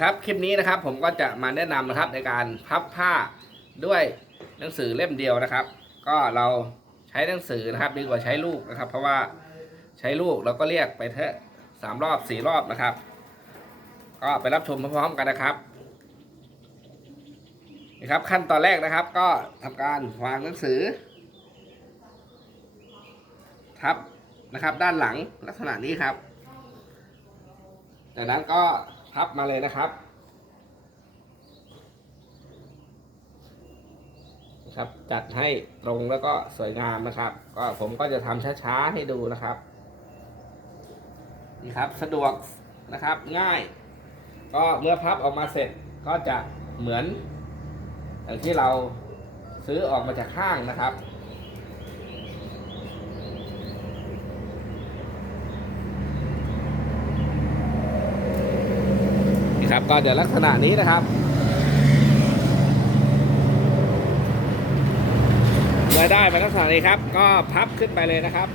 ครับ คลิปนี้นะครับผมก็จะมาแนะนำนะครับในการพับผ้าด้วยหนังสือเล่มเดียวนะครับ ก็เราใช้หนังสือนะครับ ดีกว่าใช้ลูกนะครับ เพราะว่าใช้ลูกเราก็เรียกไปเถอะสามรอบสี่รอบนะครับ ก็ไปรับชมพร้อมๆกันนะครับนี่ครับขั้นตอนแรกนะครับ ก็ทำการวางหนังสือ ทับนะครับ ด้านหลังลักษณะนี้ครับ จากนั้นก็ พับมาเลยนะครับครับ จัดให้ตรงแล้วก็สวยงามนะครับ ก็ผมก็จะทำช้าๆให้ดูนะครับนี่ครับสะดวกนะครับง่าย ก็เมื่อพับออกมาเสร็จก็จะเหมือนอย่างที่เราซื้อออกมาจากห้างนะครับ นี่ครับ ก็จะลักษณะนี้นะครับ เมื่อได้มาลักษณะนี้ครับ ก็พับขึ้นไปเลยนะครับ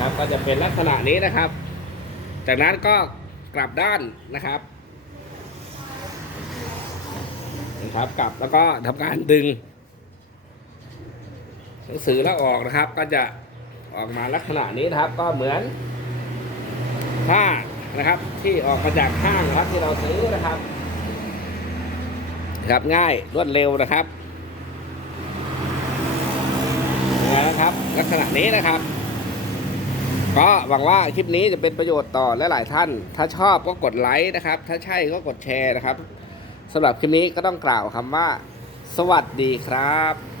ครับก็จะเป็นลักษณะนี้นะครับ จากนั้นก็กลับด้านนะครับนะครับกลับแล้วก็ทำการดึง หนังสือแล้วออกนะครับ ก็จะ ออกมาลักษณะนี้นะครับ ก็เหมือนผ้านะครับ ที่ออกมาจากห้างนะครับที่เราซื้อนะครับ ครับง่ายรวดเร็วนะครับนะครับ ลักษณะนี้นะครับ ก็หวังว่าคลิปนี้จะเป็นประโยชน์ต่อหลายๆท่าน ถ้าชอบก็กดไลค์นะครับ ถ้าใช่ก็กดแชร์นะครับสำหรับคลิปนี้ก็ต้องกล่าวคำว่า สวัสดีครับ